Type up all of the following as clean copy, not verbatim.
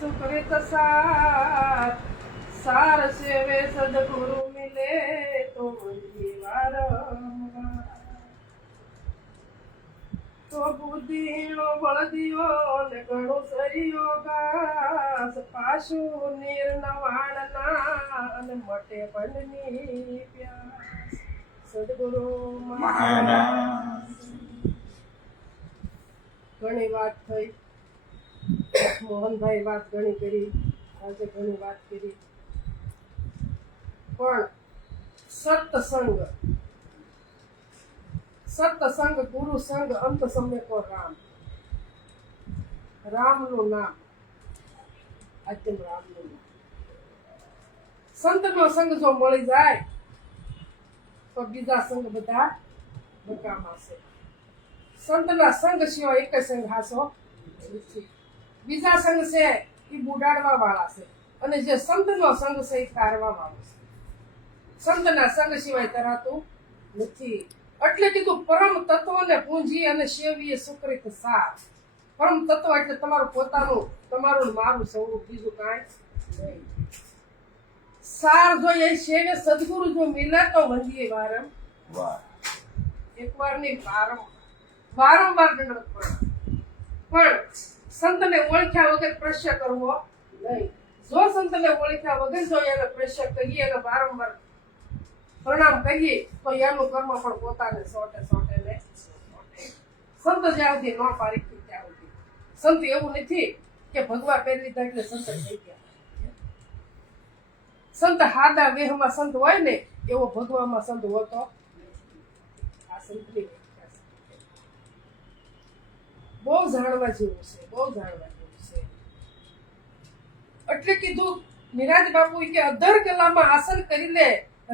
સુકૃત સાર સાર સેવે સદગુરુ મિલે તો મંજી વારંવાર તો બુદ્ધિનો બળદિયો ને ઘણો સરિયો ઘાસ પાછું નિર્નવાણના અને મટે પંડની પ્યાસ સદગુરુ મહારાજ. ઘણી વાત થઈ, મોહનભાઈ વાત ઘણી કરી, આજે ઘણી વાત કરી, પણ સત્સંગ ગુરુ સંગ અંત સમય કો રામ. રામનું નામ આત્મ રામનું નામ. સંતનો સંગ જો મળી જાય તો બીજા સંગ બધા બકામા છે. સંતના સંગ સિવાય એક સંગ હાસો નથી. બીજા સંગ છે એ બુડાડવા વાળા છે અને જે સંતનો સંગ છે એ તારવા વાળો છે. સંતના સંગ સિવાય તરાતું નથી. એટલે કીધું પરમ તત્વ ને પૂંજી અને સેવીએ સુકૃત સાર. પરમ તત્વ એટલે તમારું પોતાનું, તમારું ને મારું સ્વરૂપ, બીજું કાંઈ નહીં. સાર જો એ સેવે સદગુરુ જો મિલે તો વંદીએ વારંવાર. એકવાર નહીં, વારંવાર દંડવત પણ સંતને ઓળખ્યા વગર પ્રશ્ન કરવો નહીં. જો સંતને ઓળખ્યા વગર જો એને પ્રશ્ન કરીએ અને વારંવાર પ્રણામ કરીએ તો એનું કર્મ પણ પોતાને સોટે ને સંત જ્યાં સુધી ન પારી ત્યાં સુધી. સંત એવું નથી કે ભગવા પહેરી લીધા એટલે સંત થઈ ગયા. સંત હાદા વેહમાં સંત હોય ને એવો ભગવામાં સંત હોતો. આ સંતની બહુ જાણવા જેવું છે, બહુ જાણવા જેવું છે. એટલે કીધું નિરાજ બાપુ કે અધર કલામાં આસન કરી લે,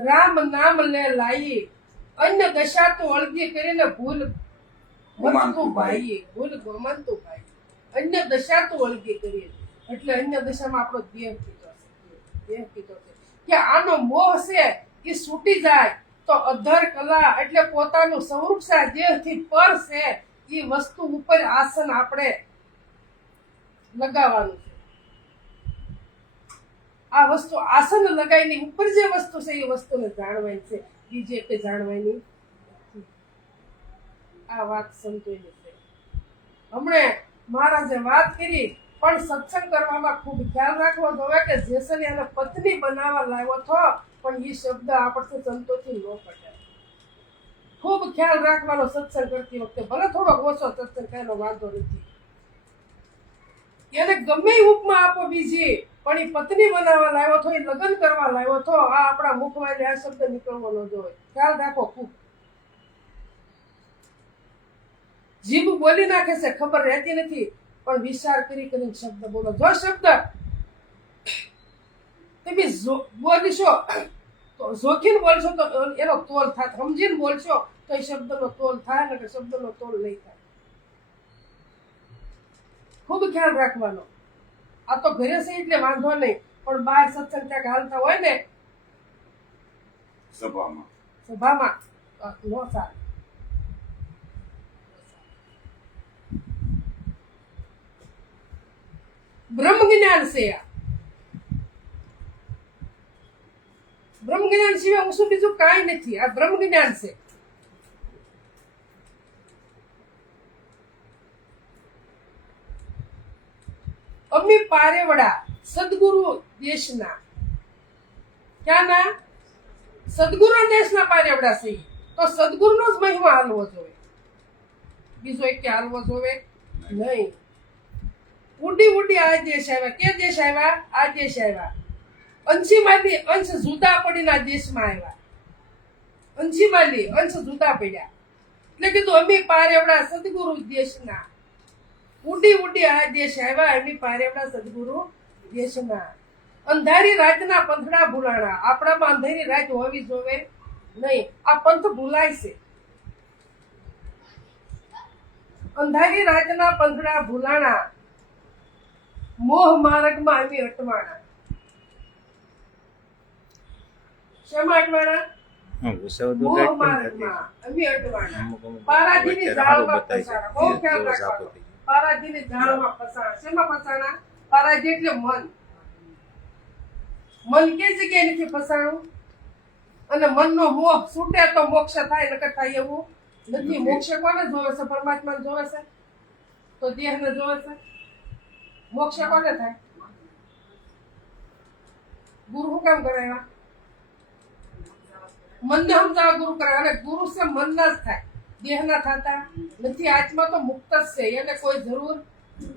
રામ નામ લે લાઈ, અન્ય દશા તો અળગી કરીને ભૂલ ગમનતું ભાઈ. અન્ય દશા તો અળગી કરીએ એટલે અન્ય દશામાં આપણો દેહ કીધો છે કે આનો મોહ છે એ છૂટી જાય તો અધર કલા એટલે પોતાનું સ્વરૂપ છે, દેહથી પર છે એ વસ્તુ ઉપર આસન આપણે લગાવવાનું છે. આ વસ્તુ આસન લગાવીને ઉપર જે વસ્તુ છે એ વસ્તુને જાણવાની છે, બીજી એટલે જાણવાની નથી. આ વાત સંતોષી છે. હમણે મહારાજે વાત કરી પણ સત્સંગ કરવામાં ખૂબ ખ્યાલ રાખવો જોઈએ કે જેસને એને પત્ની બનાવવા લાવ્યો હતો પણ એ શબ્દ આપણે સંતોષી ન પડાય. ખૂબ ખ્યાલ રાખવાનો સત્સંગ કરતી વખતે. ભલે થોડો ઓછો સત્સંગ કહેલો વાંધો નથી, એને ગમે ઉપમા આપો બીજી, પણ એ પત્ની બનાવવા લાવ્યો હતો, એ લગ્ન કરવા લાવ્યો હતો. આ આપણા મુખમાંથી આ શબ્દ નીકળવો ન જોઈએ. ખ્યાલ રાખો ખૂબ. જીભ બોલી નાખે છે, ખબર રહેતી નથી, પણ વિચાર કરીને શબ્દ બોલો. જો શબ્દ તમે બોલીશો તો જોખીને બોલશો તો એનો તોલ થાય, સમજીને બોલશો તો એ શબ્દનો તોલ થાય ને કે શબ્દનો તોલ નહીં થાય. ખૂબ ખ્યાલ રાખવાનો. આ તો ઘરે છે એટલે વાંધો નહીં, પણ બહાર સત્સંગ ત્યાં હાલતા હોય ને સભામાં નો સારું. બ્રહ્મ જ્ઞાન છે. બ્રહ્મ જ્ઞાન સિવાય શું બીજું કાંઈ નથી. આ બ્રહ્મ જ્ઞાન છે. અમી પારેવડા સદગુરુ દેશના, ક્યાંના? સદગુરુ દેશના પારેવડા છે. તો સદગુરુનો જ મહિમા હાલવો જોઈએ, બીજો એક હાલવો જોઈએ નહીં. ઉડી આ દેશ આવ્યા. કે દેશ આવ્યા? આ દેશ આવ્યા. અંશીમાંથી અંશ જુદા પડીને આ દેશમાં આવ્યા. અંશીમાંથી અંશ જુદા પડ્યા એટલે કીધું અમી પારેવડા સદગુરુ દેશના. ઉડી આ દેશ આવ્યા. એમની પારેવડા સદગુરુ દેશના. અંધારી રાતના પંથડા ભૂલાણા. આપણામાં અંધારી રાત હોવી જોવે નહીં. આ પંથ ભૂલાય છે. અંધારી રાતના પંથડા ભૂલાણા, મોહ માર્ગમાં આવી અટવાણા. શેમાં અટવાણા? મોહ માર્ગમાં આવી અટવાણા. પારાધીની જાળમાં ફસાણા. બહુ ખ્યાલ રાખવાનો. પારાધીની જાળમાં ફસાણા. શેમાં ફસાણા? પરાજય એટલે મન કે જગ્યાએ નથી ફસાણું. અને મનનો મોહ છૂટે તો મોક્ષ થાય, નકર થાય એવું નથી. મોક્ષ કોને જોવે છે? પરમાત્માને જોવે છે, તો દેહને જોવે છે. મોક્ષ કોને થાય? ગુરુ શું કામ કરાવ્યા? મનને સમજાવવા ગુરુ કરાવ્યા. અને ગુરુ છે મનના જ થાય, દેહના થતા નથી. આત્મા તો મુક્ત જ છે, એને કોઈ જરૂર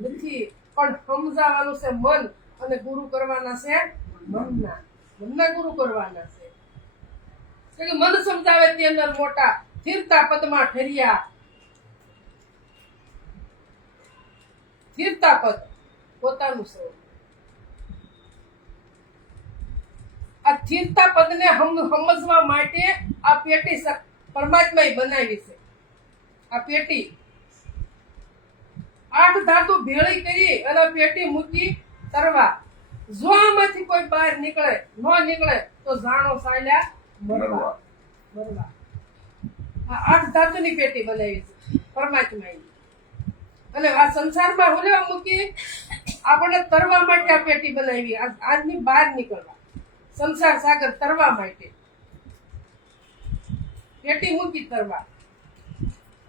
નથી. પણ સમજાવવાનું છે મન, અને ગુરુ કરવાના છે મનના ગુરુ કરવાના છે. કે મન સમજાવે તે અંદર મોટા, સ્થિરતા પદમાં ઠર્યા. સ્થિરતા પદ પોતાનું સ્વરૂપ. આ સ્થિરતા પદને સમજવા માટે આ પેટી પરમાત્માએ બનાવી છે. આ પેટી 8 ધાતુ ભેળી કરી અને પેટી મૂકી તરવા. જો આમાંથી કોઈ બહાર નીકળે તો જાણો સાલ્યા મરવા. આ 8 ધાતુની પેટી બનાવી છે પરમાત્માએ. અને આ સંસારમાં હું લેવા મૂકી, આપણને તરવા માટે આ પેટી બનાવી. આજની બહાર નીકળવા, સંસાર સાગર તરવા માટે પેટી મૂકી તરવા.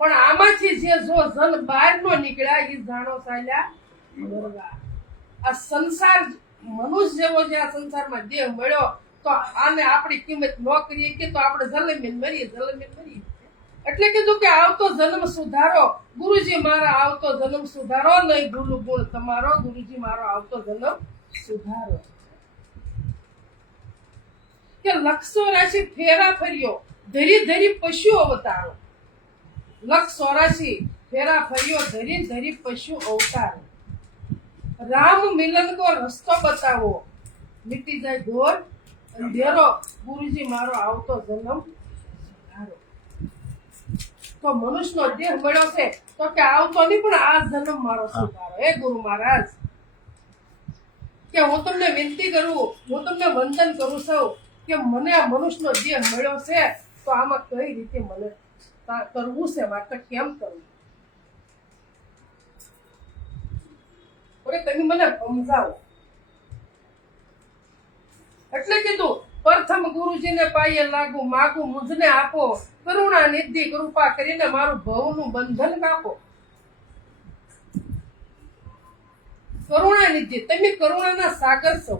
પણ આમાંથી જે જો જન બહાર નો નીકળ્યા, એ જાણો ચાલ્યા મરવા. આ સંસાર મનુષ્ય જેવો જે આ સંસારમાં દેહ મળ્યો, તો આને આપણી કિંમત ન કરીએ કે તો આપણે જલમીન મરીએ. એટલે કીધું કે આવતો જન્મ સુધારો. ગુરુજી મારા આવતો જન્મ સુધારો, નહીં ભૂલું ગુણ તમારો. ગુરુજી મારો આવતો જન્મ સુધારો. કે 184 ફેરા ફર્યો, ધરી ધરી પશુ અવતારો. 184 ફેરા ફર્યો, ધરી ધરી પશુ અવતારો. રામ મિલન કો રસ્તો બતાવો, મિટી જાય ઘોર અંધેરો. ગુરુજી મારો આવતો જન્મ સુધારો. તો મનુષ્યનો દેહ મળ્યો છે, તો કે આવતો નહીં, પણ આ જન્મ મારો સુધારો. હે ગુરુ મહારાજ, કે હું તમને વિનંતી કરું, હું તમને વંદન કરું છું કે મને આ મનુષ્યનો દેહ મળ્યો છે, તો આમાં કઈ રીતે મને કરવું છે, મારે કેમ કરવું? તમે મને સમજાવો. એટલે કીધું પ્રથમ ગુરુજીને પાયે લાગુ, માગું મુજને આપો. કરુણા નિધિ કૃપા કરીને મારું ભવનું બંધન કાપો. કરુણા નિધિ, તમે કરુણાના સાગર છો.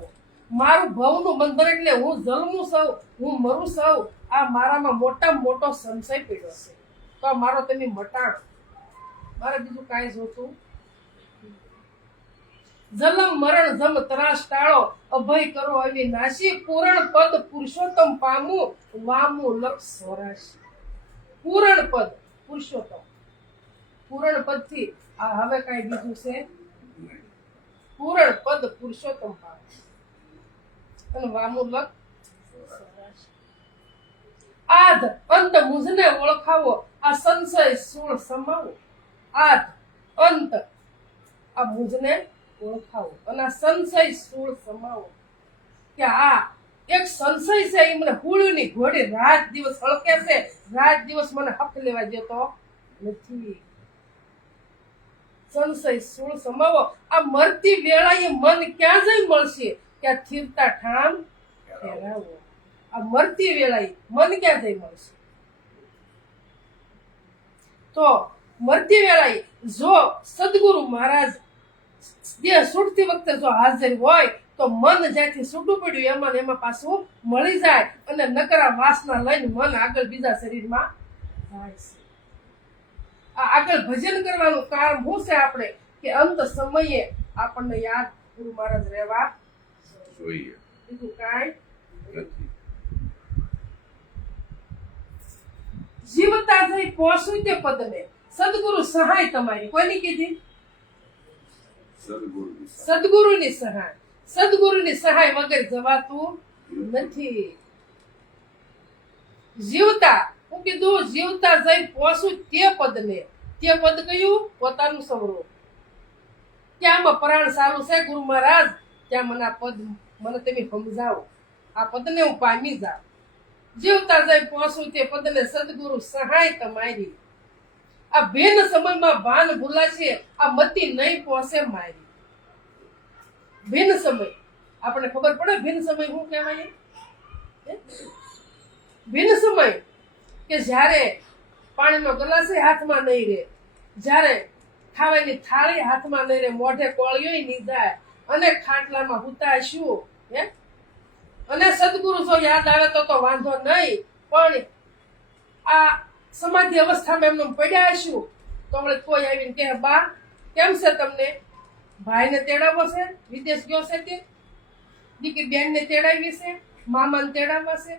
મારું ભવનું બંધન એટલે હું જન્મું છું, હું મરું છું. આ મારામાં મોટામાં મોટો સંશય પડ્યો છે, તો મારો તમે મટાણ. મારે બીજું કાંઈ જોતું. જલમ મરણ જમ ત્રાસ ટાળો, અભય કરો અવિનાશી. પૂરણ પદ પુરુષોત્તમ પામું, વામું લક્ષ 84. પૂરણ પદ પુરુષોત્તમ. પૂરણ પદ થી આ હવે કઈ બીજું છે? પૂરણ પદ પુરુષોત્તમ પામું અને વામું લક્ષ 84. આદ અંત મુજને ઓળખાવો, આ સંશય સોળ સમાવો. આદ અંત આ મુજને ઓળખાવો અને આ સંશય સોળ સમાવો. કે આ એક સંશય છે, એ મને હુળની ઘોડે રાત દિવસ હળકે છે. રાત દિવસ મને હક લેવા દેતો નથી. સંશય સોળ સમાવો. આ મરતી વેળાએ મન ક્યાં જઈ મળશે? કે સ્થિરતા ઠામ ઠેરાવો. આ મરતી વેળાએ મન ક્યાં જઈ મળશે? તો મરતી વેળાએ જો સદગુરુ મહારાજ દેહ છૂટતી વખતે જો હાજર હોય, તો મન જ્યાંથી છૂટું પડ્યું એમાં એમાં પાછું મળી જાય, અને નકરા વાસના લઈને મન આગળ બીજા શરીરમાં જાય છે. આ આગળ ભજન કરવાનું કારણ શું છે? આપણે કે અંત સમયે આપણને યાદ ગુરુ મહારાજ રહેવા જોઈએ, બીજું કાંઈ નથી. જીવતા જઈ પહોંચું તે પદને, સદગુરુ સહાય તમારી. કોની કીધી? સદગુરુની સહાય. સદગુરુની સહાય વગર જવાતું નથી. જીવતા, હું કીધું જીવતા જઈ પહોંચું તે પદને. તે પદ કયું? પોતાનું સ્વરૂપ. ક્યાંમાં પ્રાણ સારું છે ગુરુ મહારાજ, ત્યાં મને આ પદ મને તમે સમજાવો. આ પદને હું પામી જાઉં. જીવતા જઈ પહોંચું તે પદને, સદગુરુ સહાય તમારી. આ ભેન સમયમાં ભાન ભૂલાશે, આ મતિ નહીં પહોંચે મારી. ભિન્ન સમય આપણે ખબર પડે ભિન્ન સમય શું કહેવાય? ભિન્ન સમય કે જ્યારે પાણીનો ગ્લાસ હાથમાં નહીં રહે, જ્યારે ખાવાની થાળી હાથમાં નહીં રહે, મોઢે કોળિયો નહીં જાય અને ખાટલામાં હુતાશું હે. અને સદગુરુ જો યાદ આવે તો વાંધો નહીં, પણ આ સમાધિ અવસ્થામાં એમને પડ્યા હશું તો આપણે કોઈ આવીને કહે બા કેમ છે તમને? ભાઈને તેડાવો છે, વિદેશ ગયો છે તે, દીકરી બેનને તેડાવી છે, મામાને તેડાવવા છે.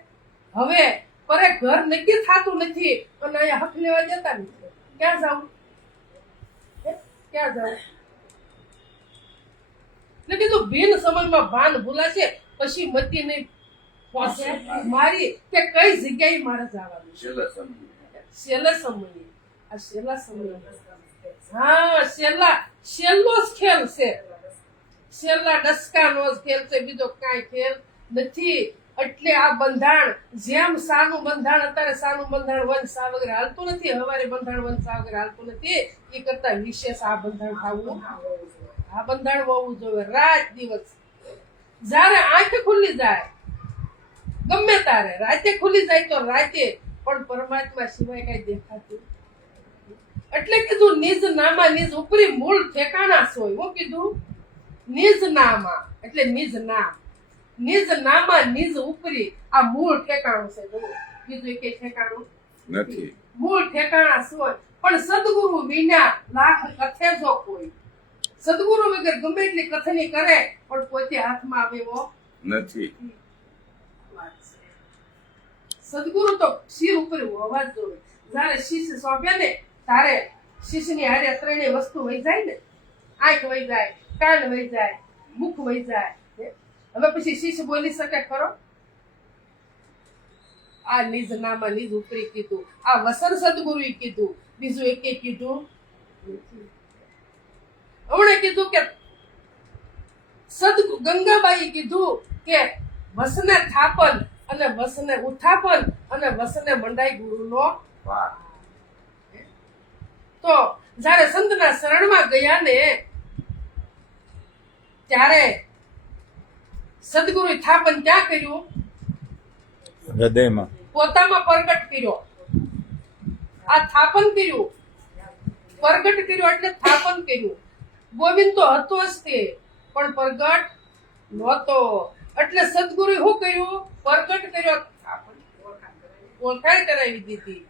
હવે પરે ઘર નક્કી થતું નથી અને અહીંયા હક લેવા જતા નથી. ક્યાં જવું? ક્યાં જવું? એટલે કીધું ભિન્ન સમયમાં ભાન ભૂલાશે પછી મતી નહીં પહોંચે મારી કે કઈ જગ્યાએ મારે જવાનું છે. છેલ્લા સમયે આ છેલ્લા સમય, હા છેલ્લો જ ખેલ છે, છેલ્લા ડસકાનો જ ખેલ છે, બીજો કાંઈ ખેલ નથી. એટલે આ બંધાણ જેમ સાનું બંધાણ અત્યારે સાનું બંધાણ વંશા વગેરે હાલતું નથી, હવારે બંધાણ વંશા વગેરે હાલતું નથી, એ કરતા વિશેષ આ બંધાણ થવું, આ બંધાણ હોવું જોઈએ. રાત દિવસ જ્યારે આંખ ખુલ્લી જાય ગમે તારે, રાતે ખુલ્લી જાય તો રાતે, પણ પરમાત્મા સિવાય કઈ દેખાતું. એટલે કીધું નિજ નામા નિજ ઉપરી મૂળ ઠેકાણા સોય. હું કીધું નિજ નામા એટલે નિજ નામ, નિજ નામા નિજ ઉપરી આ મૂળ ઠેકાણું છે. બીજું એક ઠેકાણું નથી, મૂળ ઠેકાણા સોય. પણ સદગુરુ વિના લાખ કથે જો કોઈ, સદગુરુ વગર ગમે એટલી કથની કરે પણ પોતે હાથમાં આવે એવો નથી. સદગુરુ તો શિર ઉપર હોવા જ જોઈએ. જયારે શિષ્ય સોંપ્યા ને તારે શિષ્યની હારે ત્રણેય વસ્તુ વહી જાય ને, આંખ વહી જાય, કાન વહી જાય, મુખ વહી જાય. હવે પછી શિષ્ય બોલી શકે ખરો? આ નિજ નામાં નિજ ઉપરી કીધું, આ વસન સદગુરુએ કીધું, બીજું એકે કીધું. હમણે કીધું કે ગંગાબાઈ કીધું કે વસને થાપન અને વસને ઉત્થાપન અને વસને મંડાઈ ગુરુનો વાર. તો જ્યારે સંતના શરણમાં ગયા ને ત્યારે સદગુરુએ થાપન ક્યાં કર્યું? હૃદયમાં, પોતામાં પ્રગટ કર્યો. આ થાપન કર્યું, પ્રગટ કર્યો એટલે થાપન કર્યું. ગોવિંદ તો હતો જ તે, પણ પ્રગટ નહોતો. એટલે સદગુરુએ શું કર્યું? પ્રગટ કર્યો, ઓળખાણ કરાવી દીધી.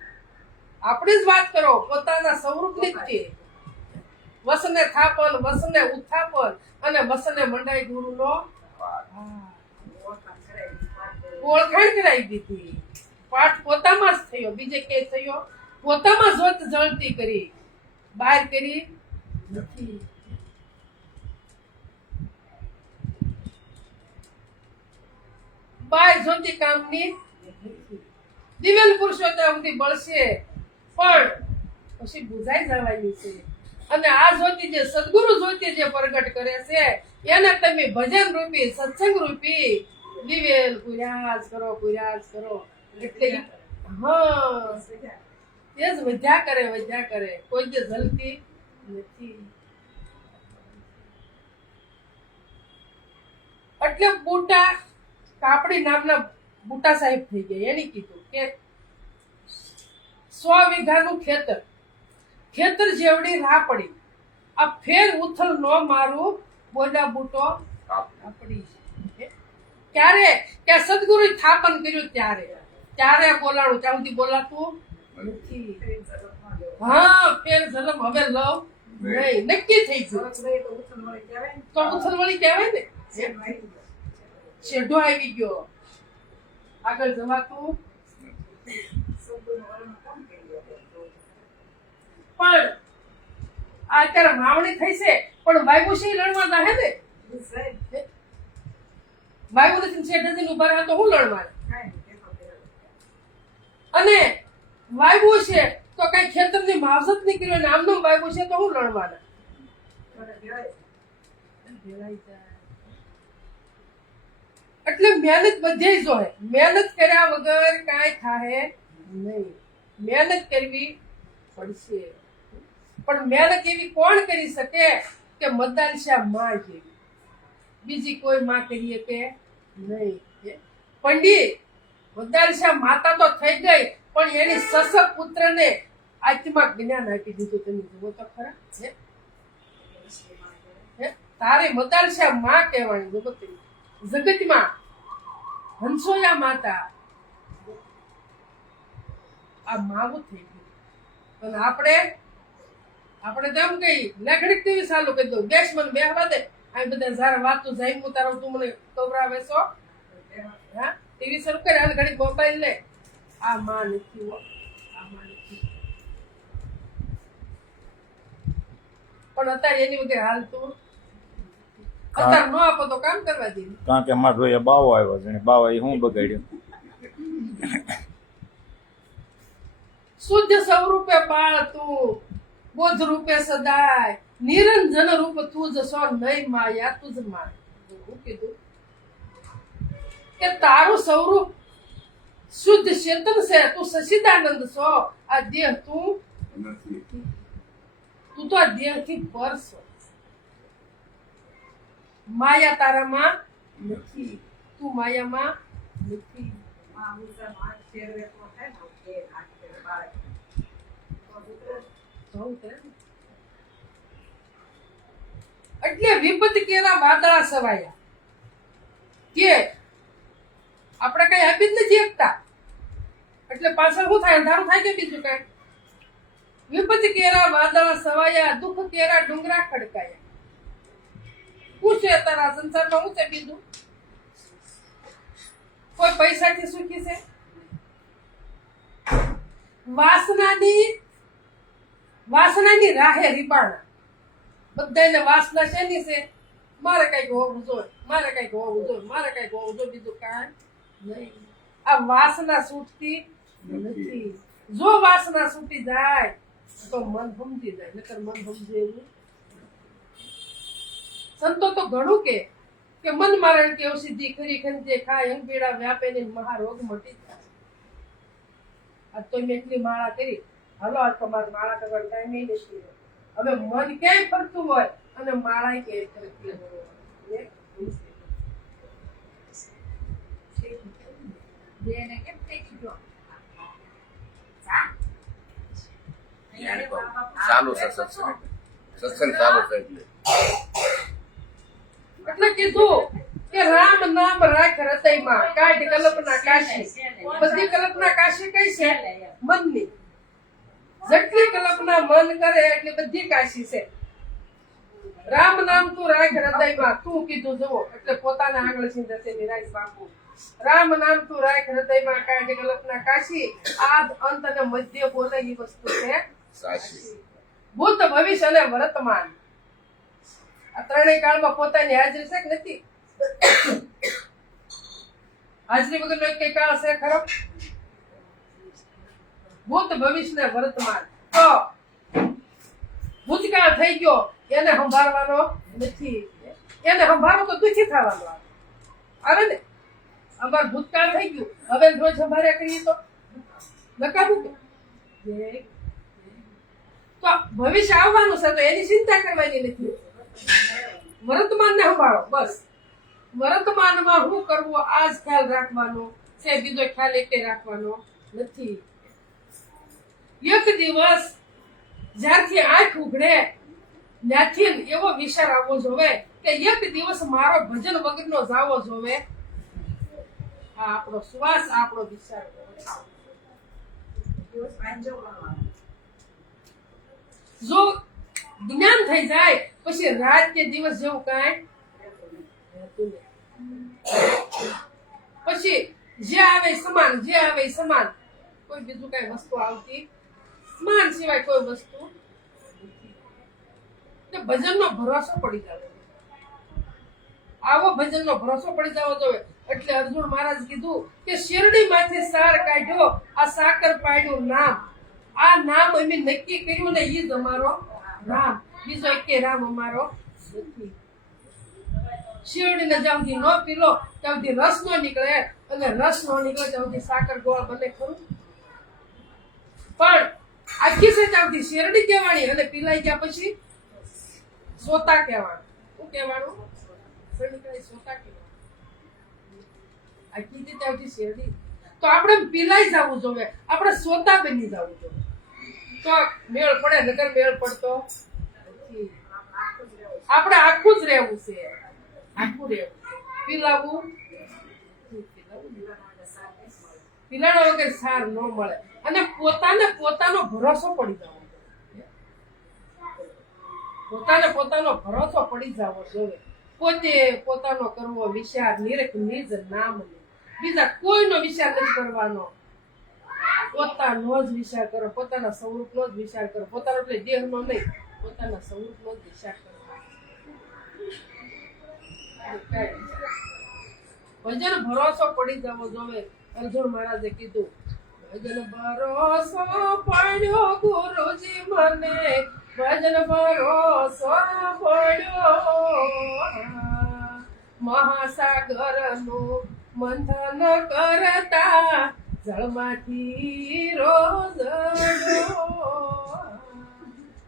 આપણી જ વાત કરો, પોતાના સ્વરૂપની જ છે. વસને થાપન, વસને ઉત્થાપન અને વસને મંડાઈ ગુરુનો ઓળખાણ કરાવી દીધી. પાઠ પોતામાં જ થયો, બીજે ક્યાંય થયો? પોતામાં જોત જળતી કરી, બહાર કરી નથી. બાય જ્યોતિ કામની દિવ્ય પુરુષો ત્યાં સુધી બળશે પણ પછી બુઝાઈ જવાની છે. અને આ જ્યોતિ જે સદગુરુ જ્યોતિ જે પ્રગટ કરે છે એને તમે ભજન રૂપી, સત્સંગ રૂપી દિવ્ય પુર્યાસ કરો, પુર્યાસ કરો. એટલે હા તે જ વધ્યા કરે, કોઈ જે જલતી નથી. એટલે બુટા કાપડી નામના બુટા સાહેબ થઈ ગયા. એને કીધું કે 100 વીઘાનું ખેતર જેવડી રાહ પડી, આ ફેર ઉથલ નો મારું બોલા બુટો કાપડી. ક્યારે કે સદગુરુ સ્થાપન કર્યું ત્યારે બોલાણું, ત્યાં સુધી બોલાતું નથી. હા ફેર જન્મ હવે લવ નહીં, નક્કી થઈ ગયું. તો ઉથલવળી કહેવાય ને, છેડો આવી ગયો, આગળ જવાતું. પણ અત્યારે વાવણી થઈ છે પણ વાયુ લડવા હે ને, વાયુ નથી શેઠ ઉભા રહ્યા તો હું લડવા. અને વાયુ છે તો કઈ ખેતરની માવજત નહીં કર્યો, આમનો વાયુ છે તો હું લડવાના. એટલે મહેનત બધે જોહે, મહેનત કર્યા વગર કાંઈ થાય નહીં. મહેનત કરવી પડશે, પણ મહેનત એવી કોણ કરી શકે કે મદાલશા માં જેવી. બીજી કોઈ માં કરીએ કે નહીં. પંડિત વદાલશા માતા તો થઈ ગઈ, પણ એની સસર પુત્રને આત્મા જ્ઞાન આપી દીધું. તમે જુઓ તો ખરા. તારે વદાલશા માં કહેવાની જગતમાં હંસોયા માતા. આ માવું થઈ ગયું. અને આપણે તો એમ કઈ લેખડી ટીવી ચાલુ કરી દઉં, બેસ મને બેહવા દે, આ બધા સારા વાતું જાય તારો તું મને કવરાવે છો. હા, ટીવી શરૂ કરે હાલ ઘડી મોબાઈલ લે. આ માં નથી હો, આ માં નથી. પણ અત્યારે એની વગર હાલતું અત્યારે ન આપો તો કામ કરવા દે. કારણ કે અમારે જોઈએ બાવો આવ્યો છે, બાવા એ હું બગાડ્યું. શુદ્ધ સ્વરૂપે બાળ તું, બોધ રૂપે સદાય, નિરંજન રૂપ તું જ સો, નહીં માયા તું જ માય. હું કીધું કે તારું સ્વરૂપ શુદ્ધ ચેતન છે, તું સચિદાનંદ છો. આ દેહ તું તો આ દેહ થી પર છો. માયા તારામાં નથી, તું માયામાં નથી. એટલે વિપત કેરા વાદળા સવાયા કે આપણે કઈ આપી જ નથી શકતા. એટલે પાછળ શું થાય? અંધારું થાય કે બીજું કઈ? વિપત કેરા વાદળા સવાયા, દુઃખ કેરા ડુંગરા ખડકાયા. શું છે તારા સંસારમાં? શું છે બીજું? કોઈ પૈસાથી સુખી છે? વાસનાની રાહે રીબાણા. બધાને વાસના શેની છે? મારે કઈક હોવું જોઈએ, મારે કઈક હોવું જોઈએ, મારે કઈક હોવું જોઈએ, બીજું કાંઈ નહીં. આ વાસના છૂટતી નથી. જો વાસના છૂટી જાય તો મન સમજી જાય, નકર મન સમજે એવું. સંતો તો ઘણું કે મન મારણ કેવ સિદ્ધિ ખરી ખંજે ખાય, અંગીડા વ્યાપે ને મહારોગ મટી જાય. આ તો મેં એટલી માળા કરી, હાલો આજ તમારે માળા કરવાનો ટાઈમ નથી. હવે મન ક્યાંય ફરતું હોય અને માળા ક્યાંય ફરતી હોય. ચાલુ છે સત્સંગ ચાલુ છે એટલે કીધું કે રામ નામ રાખ હૃદયમાં, કાઢ કલ્પના કાશી. બધી કલ્પના કાશી કઈ છે? મનની. જેટલી કલ્પના મન કરે એટલી બધી કાશી છે. રામ નામ તું રાખ હૃદયમાં. તું કીધું જુઓ એટલે પોતાના આગળ સિંધશે વિરાજ બાપુ. રામ નામ તું રાખ હૃદયમાં, કાઢ કલ્પના કાશી. આદ અંત અને મધ્ય બોલે એ વસ્તુ છે સાચી. ભૂત ભવિષ્ય અને વર્તમાન આ ત્રણેય કાળમાં પોતાની હાજરી છે કે નથી? હાજરી વગરનો કઈ કાળ છે ખરો? ભૂત ભવિષ્ય ને વર્તમાન. તો ભૂતકાળ થઈ ગયો એને સંભાળવાનો નથી. એને સંભાળો તો દુઃખી થવાનો આવે ને. અમાર ભૂતકાળ થઈ ગયું, હવે રોજ સંભાળ્યા કરીએ તો નકામું કે? તો ભવિષ્ય આવવાનું છે તો એની ચિંતા કરવાની નથી. વર્તમાન ને સંભાળો બસ. વર્તમાનમાં શું કરવું આ જ ખ્યાલ રાખવાનો છે, બીજો ખ્યાલ એકે રાખવાનો નથી. એક દિવસ જ્યારથી આંખ ઉઘડે ત્યાંથી એવો વિચાર આવવો જોવે કે એક દિવસ મારો ભજન વગરનો જાવો જોવે. આ આપણો શ્વાસ, આપણો વિચાર. જો જ્ઞાન થઈ જાય પછી રાત કે દિવસ જેવું કાંઈ પછી જે આવે સમાન, જે આવે સમાન. કોઈ બીજું કઈ વસ્તુ આવતી સમાન સિવાય કોઈ વસ્તુ ભજનનો ભરોસો પડી જાય. આવો ભજનનો ભરોસો પડી જવો જોઈએ. એટલે અર્જુન મહારાજ કીધું કે શેરડી માંથી સાર કાઢ્યો, આ સાકર પાડ્યું નામ. આ નામ અમે નક્કી કર્યું ને ઈ જ અમારો રામ. બીજો એકે રામ અમારો નથી. શેરડીને જ્યાંથી ન પીલો ત્યાંથી રસ ન નીકળે, અને રસ ન નીકળે ત્યાંથી સાકર ગોળ બને ખરું. પણ આખી છે ત્યાંથી શેરડી કહેવાની, અને પીલાઈ ગયા પછી સોતા કહેવાનું. શું કહેવાનું? વાસણ નીકળે સોતા કેવા આખી રીતે આવતી શેરડી તો આપણે પીલાઈ જવું જોઈએ, આપણે સોતા બની જવું જોઈએ તો મેળ પડે, નગર મેળ પડતો નથી. આપણે આખું જ રહેવું છે, આખું રહેવું, પીલાવું પીલાડો વગર સાર ન મળે. અને પોતાનો ભરોસો પડી જવો જોઈએ, પોતાનો ભરોસો પડી જવો જોઈએ. પોતે પોતાનો કરવો વિચાર, નિરખ નિજ નામ, બીજા કોઈનો વિચાર નથી કરવાનો. પોતાનો જ વિચાર કરો, પોતાના સ્વરૂપનો જ વિચાર કરો. પોતાનો એટલે દેહનો નહીં, પોતાના સ્વરૂપનો જ વિચાર કરો. ભજન ભરોસો પડી જવો જોઈએ. અર્જુન મહારાજે કીધું ભજન ભરોસો પડ્યો ગુરુજી મને, ભજન ભરોસો પડ્યો. મહાસાગરનું મંથન કરતા જળમાંથી રોજ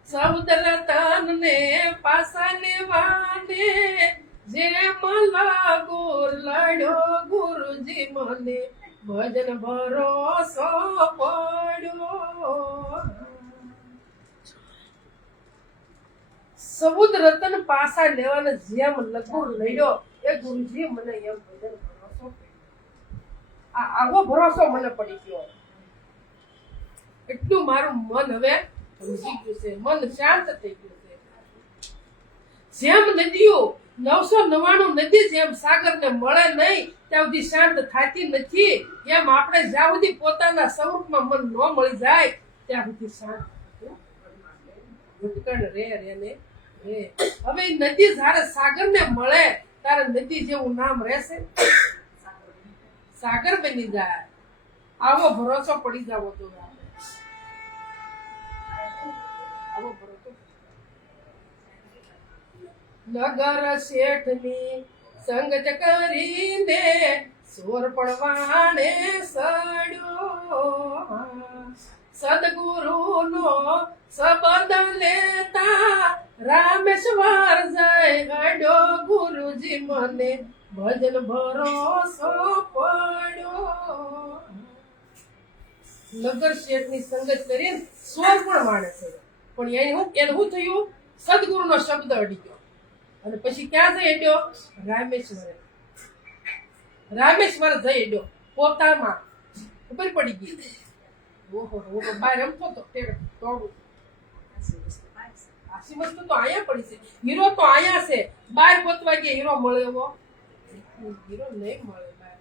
સમુદ્ર તનને પાસા લેવાને જેમ લાગુ લડ્યો ગુરુજી મને, ભજન ભરોસો પડ્યો. સમુદ્ર તન પાસા લેવાને જેમ લઘુ લડ્યો એ ગુરુજી મને એમ ભજન ભરોસો પડ્યો. આવો ભરોસો મને પડી ગયો. એટલું મારું મન હવે સમજી ગયું છે, મન શાંત થઈ ગયું છે. જેમ નદીઓ 999 નદી જેમ સાગરને મળે નહીં ત્યાં સુધી શાંત થતી નથી, એમ આપણે જ્યાં સુધી પોતાના સ્વરૂપમાં મન ન મળી જાય ત્યાં સુધી શાંત ભટકણ રે ને રે. હવે નદી જ્યારે સાગરને મળે ત્યારે નદી જેવું નામ રહેશે, સાગર બની જાય. આવો ભરોસો પડી જવો જોઈએ. આવો ભરોસો. નગર શેઠની સંગત કરીને સોર પડવાને સડ્યો, સદગુરુનો શબ્દ લેતા રામેશ્વર જય અડ્યો ગુરુજી મને, ભજન ભરોસો પડ્યો. નગર શેઠની સંગત કરીને સોર પણ વાણે છે, પણ એને શું થયું? સદગુરુનો શબ્દ અડી ગયો. અને પછી ક્યાં જઈ અડ્યો? રામેશ્વર જઈ અડ્યો. પોતામાં ખબર પડી ગઈ. ઓહો બહાર રમતો તો તોડું. આસી વસ્તુ તો અહીંયા પડી છે, હીરો તો અહીંયા છે. બહાર પોતવા ગયા હીરો મળે એવો હીરો નહીં મળે. બહાર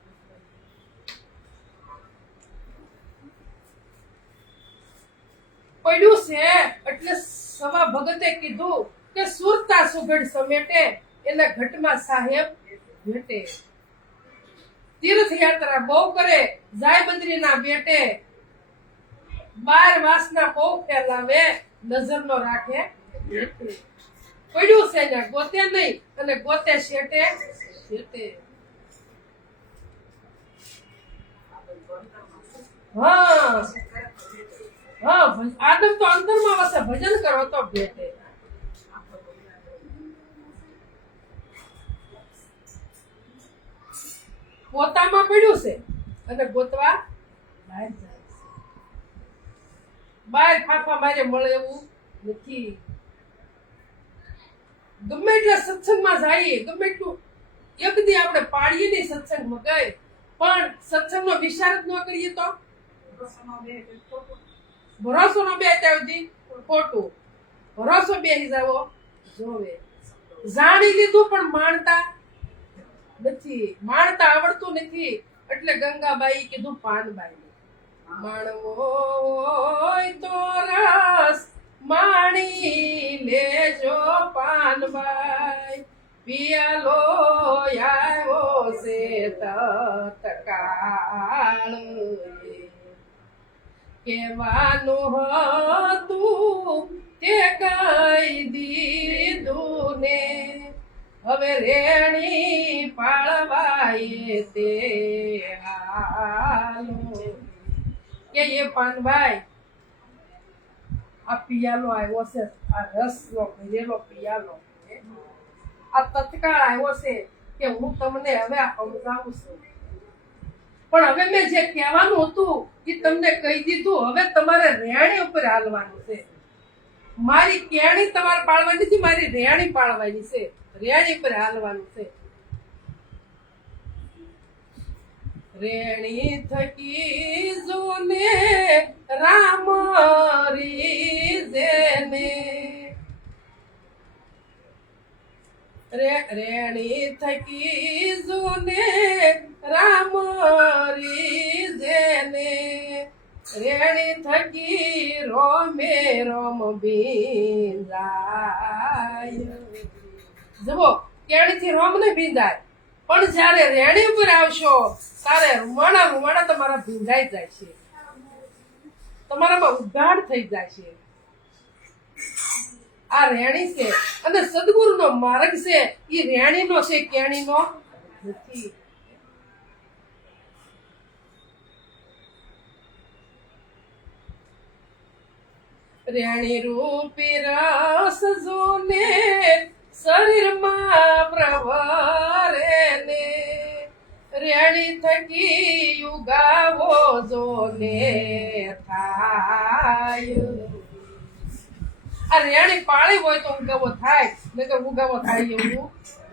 પડ્યું છે એટલે સવા ભગતે કીધું કે સુરતા સુગઢ સમેટે એના ઘટમાં સાહેબ ભેટે. તીર્થ યાત્રા બહુ કરે જાય બદ્રીના બેટે, 12 વાસના બહુ ફેલાવે નજર નો રાખે. પડ્યું છે ને ગોતે નહીં અને ગોતે શેટે શેટે. હા આદમ તો અંતરમાં વસે, ભજન કરો તો ભેટે. પોતામાં પડ્યું છે અને ગોતવા બહાર જાય છે. બહાર ફાફા મારે મળે એવું નથી. ગમે એટલા સત્સંગમાં જઈએ, ગમે એટલું એક દી આપણે પાડીએ નહીં સત્સંગમાં ગઈ, પણ સત્સંગનો વિચાર જ ન કરીએ તો ભરોસો નો બે ત્યાં સુધી ખોટું. ભરોસો બેસી જાવો જોવે. જાણી લીધું પણ માણતા નથી, માણતા આવડતું નથી. એટલે ગંગાબાઈ કીધું પાનબાઈ, માણવો હોય તો રસ માણી લેજો પાનબાઈ, પિયાલો આવ્યો છે તત્કાળ. કહેવાનું હતું તે કહી દીધું ને, હવે રેણી પાળવાય તે હાલો. કે એ પાનભાઈ આ પિયાલો આવ્યો છે, આ રસનો ભરેલો પિયાલો, આ તત્કાળ આવ્યો છે. કે હું તમને હવે સમજાવું છું, પણ હવે મેં જે કહેવાનું હતું એ તમને કહી દીધું. હવે તમારે રેણી ઉપર હાલવાનું છે. મારી કેણી તમારે પાળવાની નથી, મારી રેણી પાળવાની છે. રેણી ઉપર હાલવાનું છે. રેણી થકી જોને રામ રીઝેને, રેણી થકી જોને રામ રીઝેને, રેણી થકી રોમે રોમ ભીંજાય. જુઓ, કેણીથી રોમ ને ભીંજાય, પણ જ્યારે રેણી ઉપર આવશો ત્યારે રૂમાણા તમારા ભીંજાઈ જાય છે, તમારામાં ઉઘાડ થઈ જાય છે. આ રેણી છે અને સદગુરુનો માર્ગ છે એ રેણીનો છે, કેણીનો નથી. રેણી રૂપી રસ જોને શરીરમાં પ્રવરે ને, રેણી થકી યુગાવો જોને થાય. આ રેણી પાળી હોય તો ઉગાવો થાય, નકર ઉગાવો થાય એવું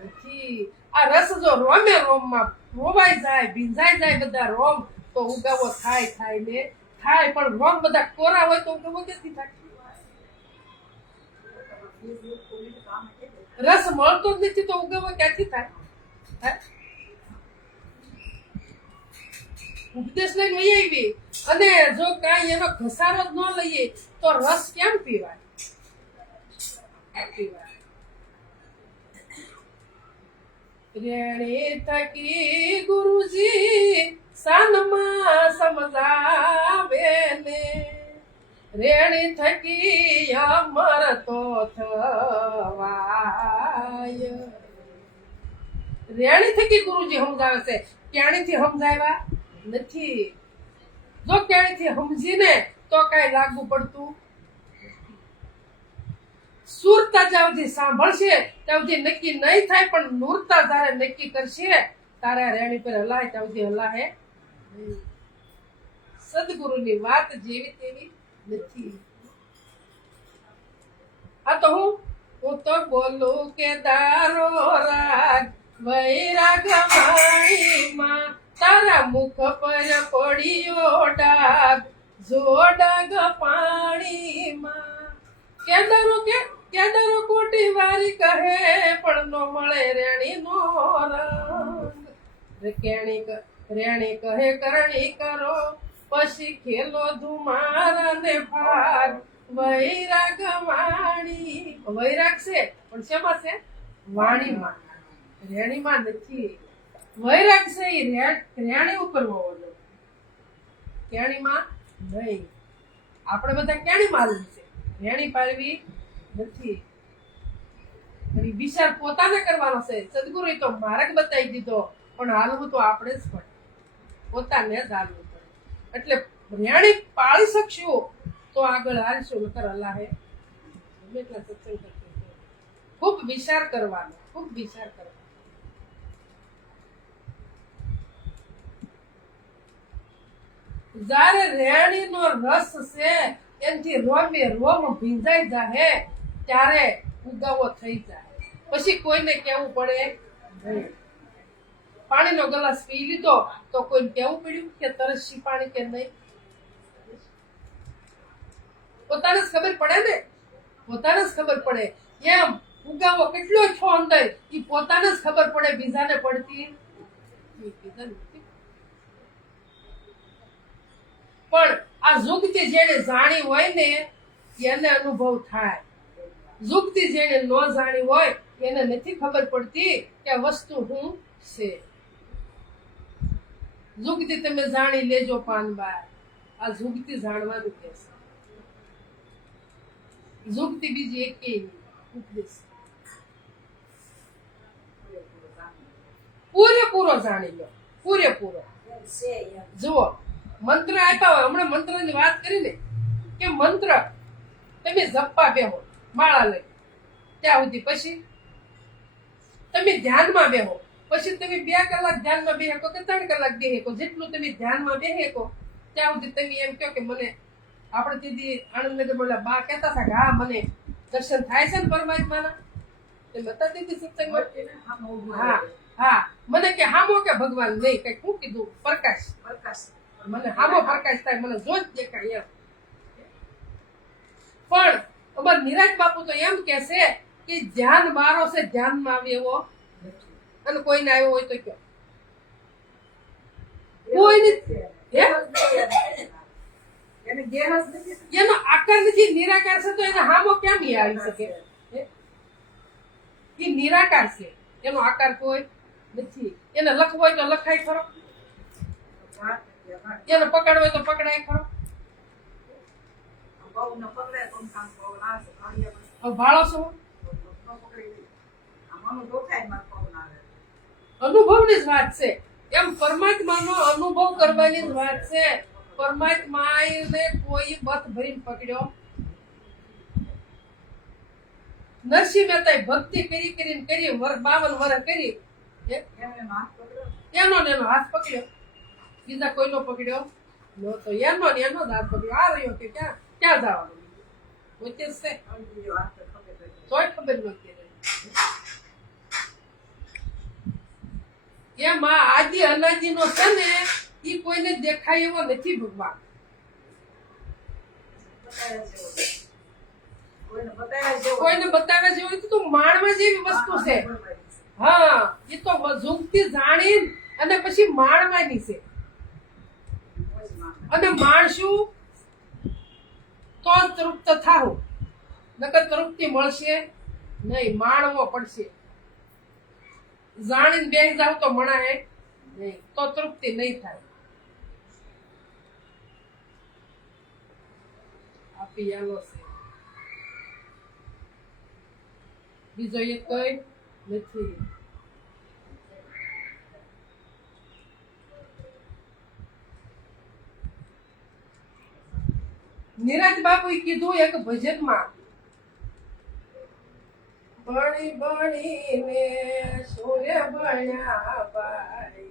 નથી. આ રસ જો રોમે રોમમાં રોવાઈ જાય, ભીંજાઈ જાય બધા રોમ, તો ઉગાવો થાય ને થાય. પણ રોમ બધા કોરા હોય તો ઉગાવો ક્યાંથી થાય? રસ મળતો જ નથી તો ઉગાવો ક્યાંથી થાય? ઉપદેશ લઈને લઈ આવી અને જો કાંઈ એનો ઘસારો જ ન લઈએ તો રસ કેમ પીવાય? રેણી થકી ગુરુજી સાનમાં સમજાવે ને, રેણી થકી અમર તો થવાય. રેણી થકી ગુરુજી સમજાવે છે, કેણીથી સમજાવ્યા નથી. જો કેણીથી સમજીને તો કઈ લાગુ પડતું. સુરતા જ્યાંથી સાંભળશે ત્યાંથી નક્કી નહીં થાય, પણ નૂરતા તારે નક્કી કરશે તારા રેણી પર હલાય ત્યાંથી હલાહે નહીં. સદગુરુની વાત જેવી તેવી નથી. આ તો હું તો બોલું કે દારો રાગ વૈરાગ માણીમાં, તારા મુખ પર પડ્યો ડાગ જો ડાગ પાણીમાં. કેદરો કોટી વારી કહે પણ નો મળે રેણી નો રંગ. રેણી કહે કરણી કરો પછી ખેલો ધુમારા ને ભાગ. વૈરાગ વાણી, વૈરાગ છે પણ શેમાં છે? વાણીમાં, રેણીમાં નથી. વૈરાગ છે એ રેણી ઉપર હોવાનો, કેણીમાં નહીં. આપણે બધા કેણી માલવી છે, રેણી પાડવી નથી. વિચાર પોતાને કરવાનો છે. સદગુરુએ તો માર્ગ બતાવી દીધો, પણ હાલવું તો આપણે જ પડે, પોતાને જ હાલવું પડે. એટલે રેણી પાળી શકશું તો આગળ હાલશું, નકર અલ્લાહે એટલા સત્સંગ કરશે. ખૂબ વિચાર કરવાનો, ખૂબ વિચાર કરવાનો. જ્યારે રેણીનો રસ છે એનથી રોમે રોમ ભીંજાઈ જાય ત્યારે ઉગાવો થઈ જાય. પછી કોઈને કેવું પડે નહીં. પાણીનો ગ્લાસ પી લીધો તો કોઈને કેવું પડ્યું કે તરસી પાણી કે નહીં? પોતાને જ ખબર પડે ને, પોતાને જ ખબર પડે. એમ ઉગાવો કેટલો છો અંદર એ પોતાને જ ખબર પડે, બીજાને પડતી. પણ આ જુગતી જેને જાણી હોય ને એને અનુભવ થાય. જુગતી જેને ન જાણી હોય એને નથી ખબર પડતી કે વસ્તુ શું છે. જુગતી તમે જાણી લેજો પાનબાર. આ જુગતી જાણવાનું કે છે. જુગતી બીજી એકેય ઉપદેશ પૂરેપૂરો જાણી લો, પૂરેપૂરો. જુઓ, મંત્ર આપ્યા હોય, હમણાં મંત્રની વાત કરીને કે મંત્ર તમે જપવા બેહો માળા લઈ ત્યાં સુધી, પછી તમે ધ્યાનમાં બેહો પછી તમે 2 કલાક ધ્યાનમાં બેહી શકો કે 3 કલાક બેહી શકો, જેટલું તમે ધ્યાનમાં બેહી શકો ત્યાં સુધી તમે એમ કહો કે મને આપણે દીદી આનંદનગર બોલા બા કહેતા હતા કે હા મને દર્શન થાય છે ને પરમાત્માના, એ બતા દીધી સત્સંગમાં. હા હા, મને કે હામો કે ભગવાન નહીં, કઈ શું કીધું, પ્રકાશ, મને હામો પ્રકાશ થાય, મને જોત દેખાય એમ. પણ અમાર નિરાજ બાપુ તો એમ કે છે કે ધ્યાન મારો છે ધ્યાનમાં આવે એવો અને કોઈને આવ્યો હોય તો કયો, કોઈ એનો આકાર નથી, નિરાકાર છે તો એને હામો ક્યાં નહીં આવી શકે? એ નિરાકાર છે, એનો આકાર કોઈ નથી. એને લખવો હોય તો લખાય ખરો, એને પકડવો હોય તો પકડાય ખરો. ભાળો છો અનુભવની જ વાત છે. એમ પરમાત્માનો અનુભવ કરવાની જ વાત છે. પરમાત્માને કોઈ બથ ભરીને પકડ્યો. નરસિંહ મહેતાએ ભક્તિ કરી કરીને 52 વર્ષ કરી, એનો હાથ પકડ્યો, બીજા કોઈનો પકડ્યો નહોતો. એનો જ હાથ પકડ્યો. આ રહ્યો કે ક્યાં ક્યાં જવાનું વચ્ચે છે, તોય ખબર નહોતી. એમાં આદિ અનાદિ નો છે ને એ કોઈને દેખાય એવો નથી ભગવાન. કોઈને બતાવ્યા જેવું નથી, તો માણવા જેવી વસ્તુ છે. હા, એ તો ઝૂંકતી જાણી અને પછી માણવાની છે. અને માણશું તો તૃપ્ત થાવું, નકર તૃપ્તિ મળશે નહીં, માણવો પડશે. જાણીને બેસી જાવ તો મણાય નહીં, તો તૃપ્તિ નહીં થાય. આ પિયાનો છે, બીજો એક કઈ નથી. નિરાજ બાપુએ કીધું એક ભજનમાં, ભણી ભણીને સૂર્ય ભણ્યા ભાઈ,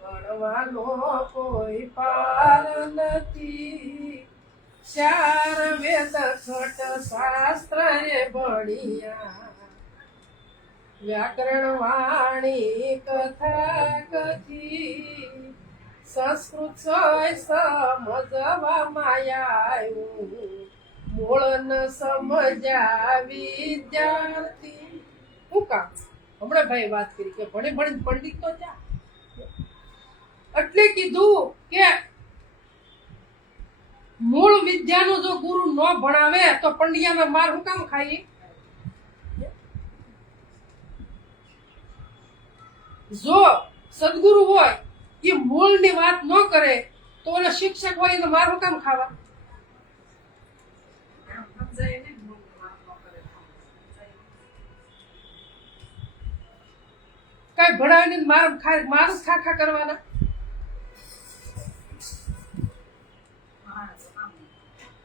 ભણવાનો કોઈ પાર નથી. 4 વેદ ખટ શાસ્ત્ર એ ભણ્યા, વ્યાકરણ વાણી કથા કથી. સંસ્કૃત સમજવામાં આવ્યું, મૂળ ન સમજ્યા વિદ્યાર્થી. શું કામ? હમણાં ભાઈ વાત કરી કે ભણે ભણે પંડિત તો જા. એટલે કીધું કે મૂળ વિદ્યાનો જો ગુરુ ન ભણાવે તો પંડિયાના માર શું કામ ખાઈ? જો સદગુરુ હોય એ મૂળની વાત ન કરે તો ઓલા શિક્ષક હોય એને માર શું કામ ખાવા? કઈ ભણાવીને માર જ ખાખા કરવાના.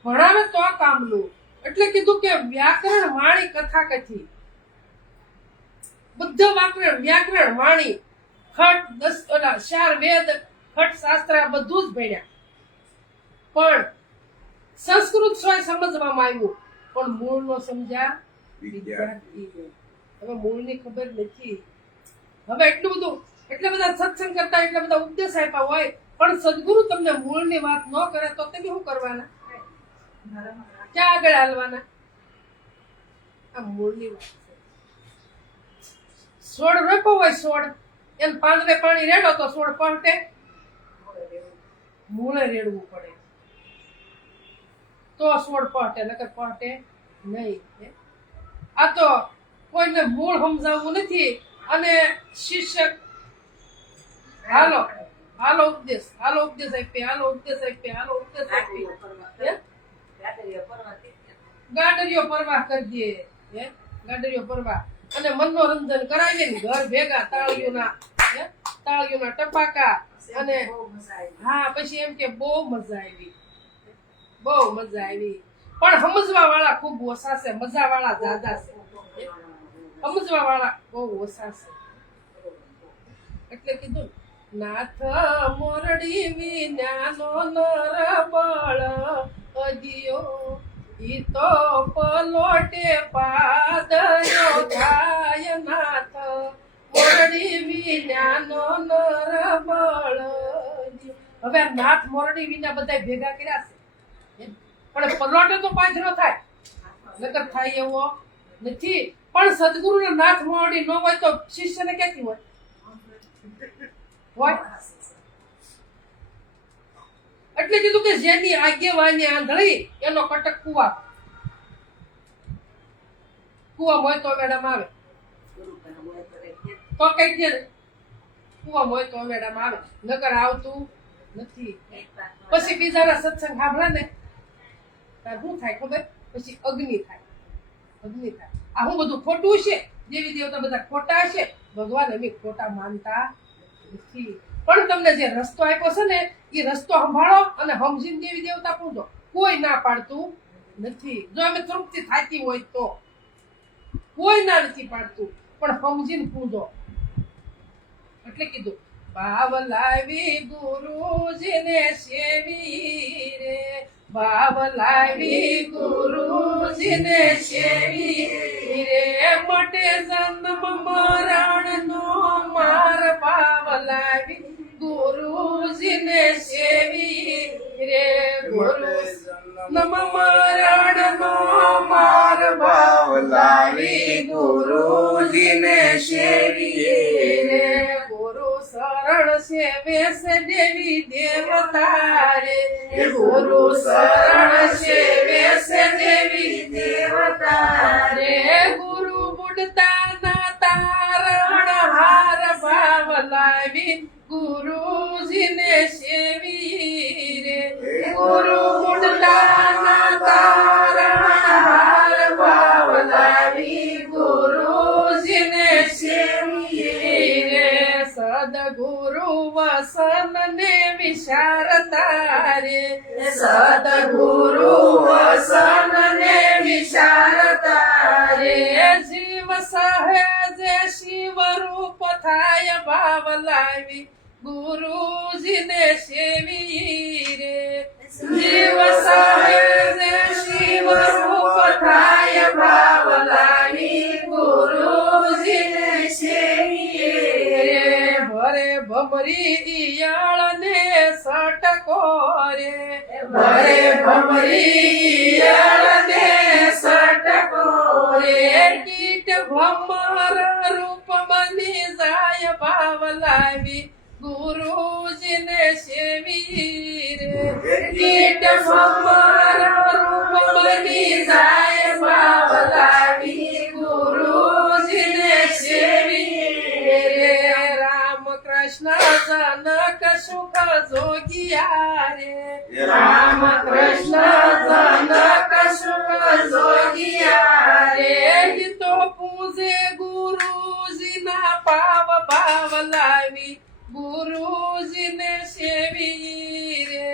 ભણાવે તો કામનું. એટલે કીધું કે વ્યાકરણ વાણી કથા કથી, બધું વ્યાકરણ વાણી ખટ 4 વેદ ખટ શાસ્ત્ર બધું જ ભણ્યા, પણ સંસ્કૃત સ્વય સમજવામાં આવ્યું, પણ મૂળ નો સમજ્યા વિદ્યાર્થી. હવે મૂળની ખબર નથી. હવે એટલા બધા સત્સંગ કરતા, એટલા બધા ઉપદેશ આપ્યા હોય, પણ સદગુરુ તમને મૂળની વાત ન કરે તો તમે શું કરવાના? ક્યાં આગળ હાલવાના? આ મૂળની વાત છે. છોડ રોપ્યો હોય, છોડ એને પાંદડે પાણી રેડો તો છોડ પહોંચે, મૂળે રેડવું પડે તો છોડ પહોંચે, નકર પહોંચે નહીં. આ તો કોઈને મૂળ સમજાવવું નથી. અને શિક્ષક હાલો ઉપદેશ આપી, ગાડરીઓ પરવાહ કરી દે, ગાડરીઓ પરવાહ અને મનોરંજન કરાવીએ ને ઘર ભેગા તાળીઓના ટપાકા. અને હા, પછી એમ કે બહુ મજા આવી. પણ સમજવા વાળા ખૂબ ઓછા છે, મજા વાળા જ્યાદા છે. સમજવા વાળા બહુ ઓછા છે. એટલે કીધું નાથ મોરડી વિનાનો નર બળ અજિયો ઈ તો પલોટે પાદયો થાય નાથ મોરડી વિનાનો નર બળ અજિયો. હવે આ નાથ મોરડી વિના બધા ભેગા કર્યા છે પણ પલોટે તો પાંજરો થાય નકર થાય એવો નથી. પણ સદગુરુને નાથ મોરડી ન હોય તો શિષ્યને ક્યાંથી હોય? એટલે કીધું કે જેની આગેવાની આંધળી એનો કટક કુવા હોય તો મેડમ આવે તો કઈ દે કુવા હોય તો મેડમ આવે નકર આવતું નથી. પછી બીજાના સત્સંગ સાંભળે ને તાર શું થાય ખબર? પછી અગ્નિ થાય. આ હું બધું ખોટું છે, દેવી દેવતા બધા ખોટા છે, ભગવાન અમે ખોટા માનતા નથી. પણ તમને જે રસ્તો આપ્યો છે ને એ રસ્તો સંભાળો અને સમજીને દેવી દેવતા પૂજો. કોઈ ના પાડતું નથી. જો અમે તૃપ્તિ થતી હોય તો કોઈ ના નથી પાડતું, પણ સમજીને પૂજો. એટલે કીધું ભાવ લાવી ગુરુજીને સેવી રે, ભાવ લાવી ગુરુજીને સેવી રે, મટે જન્મ મરણ નો માર. ભાવ લાવી ગુરુજીને સેવી રે, ગુરુ નમ મરણ નો માર. ભાવ લાવી ગુરુજીને સેવી રે, ગુરુ શરણ સેવે છે દેવી દેવતા રે, ગુરુ શરણ સેવે છે દેવી દેવતા રે, ગુરુ બુડતા ના તારણ હાર. ભાવ લાવી ગુરુજીને સેવી રે, ગુરુ બુડતા ના તારણ હાર. ભાવ લાવી ગુરુજીને સેવી રે, સદગુરુ વસન ને વિચારતા રે, સદગુરુ વસન ને વિચારતા રે, જીવ સહેજે શિવ રૂપ થાય. ભાવ લાવી ગુરુજીને સેવી રે, જીવ સહેજે શિવ રૂપ થાય. ભાવ લાવી ગુરુજીને સેવી રે, ભરે ભમરી ઈયળ ને સટકો રે, ભરે ભમરી ઈયળ ને સટકો રે, કીટ ભમર રૂપ બની જાય. ભાવ લાવી ગુરુજીને સેવી રે, કીટ ભમર રૂપ બની જાય. ભાવ લાવી ગુરુજીને સેવી રે, રામ કૃષ્ણ જનક સુખ જોગિયા રે, રામ કૃષ્ણ જનક સુખ જોગિયા રે, ઈ તો પૂજે ગુરુજીના પાવ. ભાવ લાવી ગુરુજીને સેવી રે,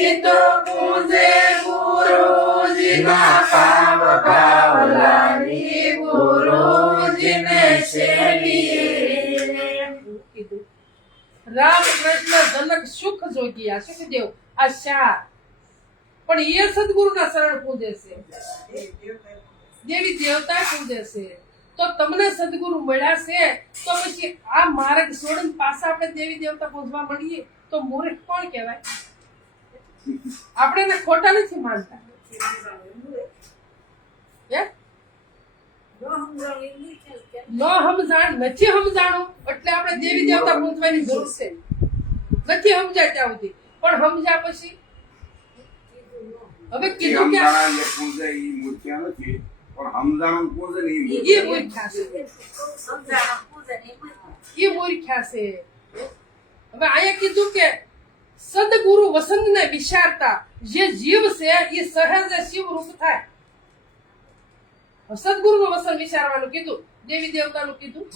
ઈ તો પૂજે ગુરુજીના પાવ. ભાવ લાવી ગુરુજીને સેવી રે. રામ કૃષ્ણ જનક સુખ જોગિયા સુખદેવ આ ચાર, પણ એ સદગુરુના શરણ પૂજે છે, દેવી દેવતા પૂજે છે. તો તમને સદગુરુ મળ્યા છે તો પછી આ માર્ગ છોડીને પાછા આપણે દેવી દેવતા પૂજવા મળીએ તો મૂર્ખ કોણ કહેવાય? આપણે એને ખોટા નથી માનતા. નથી સમજાણું એટલે આપણે દેવી દેવતા પૂજવાની જરૂર છે. નથી સમજાય ત્યાં સુધી, પણ સમજ્યા પછી હવે કીધું કે પૂજે ઈ મૂર્ખ્યા નથી, પણ સમજાણું પૂજે ને ઈ મૂર્ખ્યા છે. ઈ મૂર્ખ્યા છે. હવે અહીંયા કીધું કે સદગુરુ વસંતને વિચારતા જે જીવ છે એ સહજ શિવ રૂપ થાય. સદગુરુનું વસન વિચારવાનું કીધું, દેવી દેવતાનું કીધું.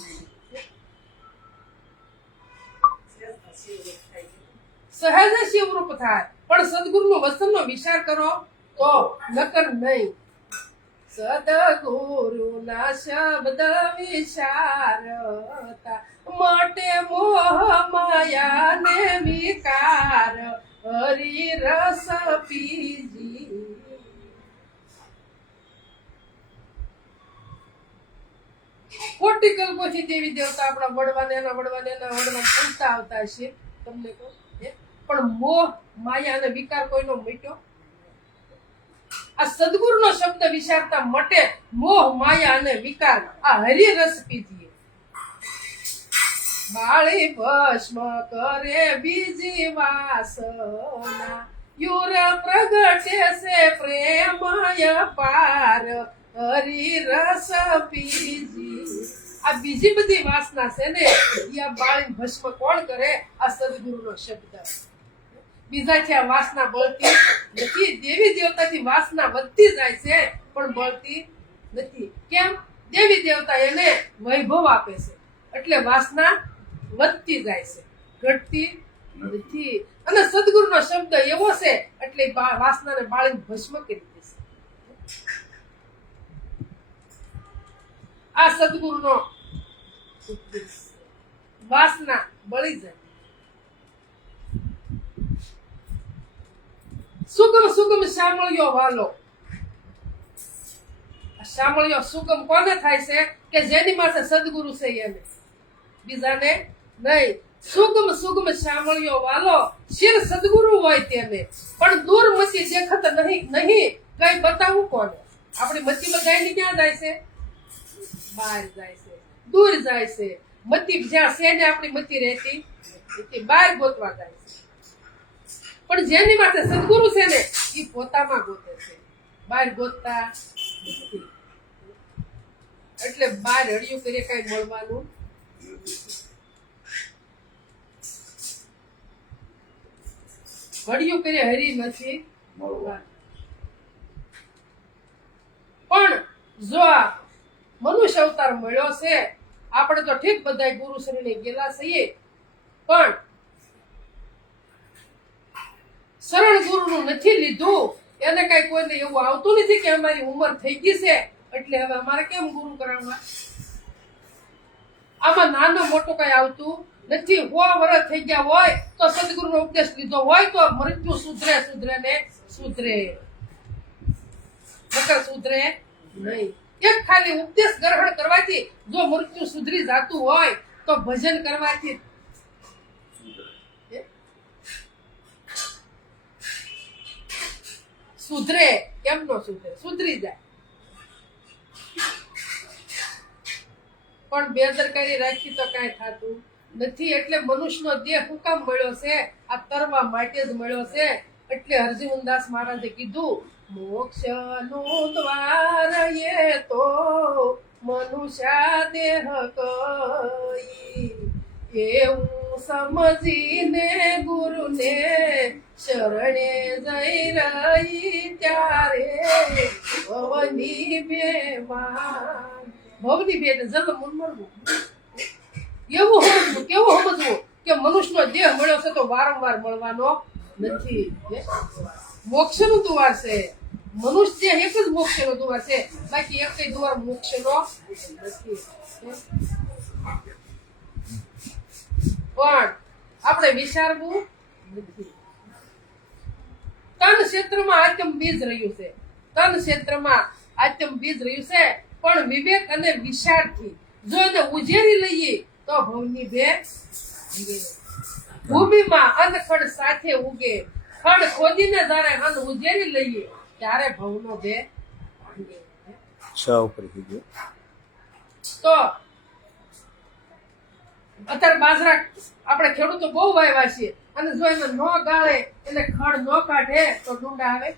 સહજ શિવ રૂપ થાય, પણ સદગુરુનું વસનનો વિચાર કરો તો નકર નહીં. સદગુરુના શબ્દ વિચારતા માટે મોહ હરી રસ પીજી ખોટી કલ્પોથી દેવી દેવતા આપણા વડવાને પૂછતા આવતા છે તમને કહું પણ મોહ માયા અને વિકાર કોઈનો મિટ્યો આ સદગુરુનો શબ્દ વિચારતા મટે મોહ માયા અને વિકાર આ હરિરસ પીજીએ બાળી ભસ્મ કરે બીજી વાસના યુર પ્રગટે છે પ્રેમય પાર હરિરસ પીજી આ બીજી બધી વાસના છે ને એ આ બાળી ભસ્મ કોણ કરે આ સદગુરુનો શબ્દ બીજાથી આ વાસના બળતી નથી દેવી દેવતાથી વાસના વધતી જાય છે પણ બળતી નથી કેમ દેવી દેવતા એને વૈભવ આપે છે એટલે વાસના વધતી જાય છે ઘટતી નથી અને સદગુરુનો શબ્દ એવો છે એટલે વાસનાને બાળી ભસ્મ કરી દેશે આ સદગુરુનો ઉપદેશ વાસના બળી જાય સુગમ સુગમ શામળિયો વાલો શામળિયો સુગમ કોને થાય છે કે જેની માથે સદગુરુ છે એને બીજાને નહીં સુગમ સુગમ શામળિયો વાલો શિર સદગુરુ હોય તેને પણ દૂર મતી દેખત નહીં કઈ બતાવું કોને આપણી મતીમાં ગાયને ક્યાં જાય છે બહાર જાય છે દૂર જાય છે મતી જ્યાં છે ને આપણી મતી રહેતી બહાર ગોતવા જાય છે પણ જેની માટે સદગુરુ છે ને એ પોતામાં ગોતે છે બહાર ગોતતા નથી એટલે બહાર હળિયું કરીએ કઈ મળવાનું હળિયું કરીએ હરી નથી પણ જો આ મનુષ્ય અવતાર મળ્યો છે આપણે તો ઠીક બધા ગુરુ શ્રીને ગયેલા છીએ પણ શરણ ગુરુનું નથી લીધું એને કઈ કોઈને એવું આવતું નથી કે અમારી ઉંમર થઈ ગઈ છે એટલે હવે અમારે કેમ ગુરુ કરાવવા આમાં નાનો મોટો કઈ આવતું નથી 100 વર્ષ થઈ ગયા હોય તો સદગુરુનો ઉપદેશ લીધો હોય તો મૃત્યુ સુધરે ને સુધરે નકર સુધરે નહીં એક ખાલી ઉપદેશ ગ્રહણ કરવાથી જો મૃત્યુ સુધરી જાતું હોય તો ભજન કરવાથી સુધરે કેમ નો સુધરે સુધરી જાય પણ બેદરકારી રાખી તો કઈ થતું નથી એટલે મનુષ્યનો દેહ શું કામ મળ્યો છે આ તરવા માટે જ મળ્યો છે એટલે હરજીવનદાસ મહારાજે કીધું મોક્ષનું દ્વાર એ તો મનુષ્ય દેહ કઈ એવું સમજીને ગુરુને શરણે જઈ રહી ત્યારે ભવની બે જન્મ મળવું એવું સમજવું કેવું સમજવું કે મનુષ્યનો દેહ મળ્યો છે તો વારંવાર મળવાનો નથી મોક્ષનું દ્વાર છે મનુષ્ય એક જ મોક્ષનો દ્વાર છે બાકી એક દ્વાર મોક્ષનો નથી પણ આપણે વિચારવું નથી તન ક્ષેત્રમાં આત્મ બીજ રહ્યું છે પણ વિવેક અને વિચારથી જો એને ઉજેરી લઈએ તો ભવની બે ભૂમિમાં અનખડ સાથે ઉગે ખડ ખોદીને જ્યારે અન્ન ઉજેરી લઈએ ત્યારે ભવનો બે ઉપર કીધું તો અત્યારે બાજરા આપણે ખેડૂતો બહુ વાવ્યા છીએ અને જો એને ન ગાળે એટલે ખડ ન કાઢે તો ડુંડા આવે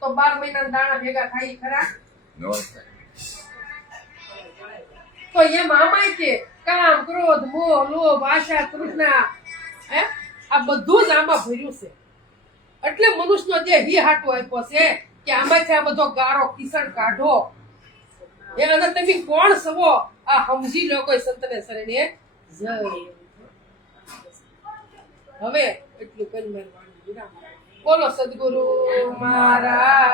તો 12 મહિના દાણા ભેગા થાય ખરા તો એમ આમાંય કે કામ ક્રોધ મોહ લોભ આશા તૃષ્ણા આ બધું જ આમાં ભર્યું છે એટલે મનુષ્યનો જે હી હાટો આપ્યો છે કે આમાંથી આ બધો ગારો કિસણ કાઢો અને તમે કોણ સવો આ સમજી લો કોઈ સંતને શરણે જય હવે એટલું કરી બોલો સદગુરુ મહારાજ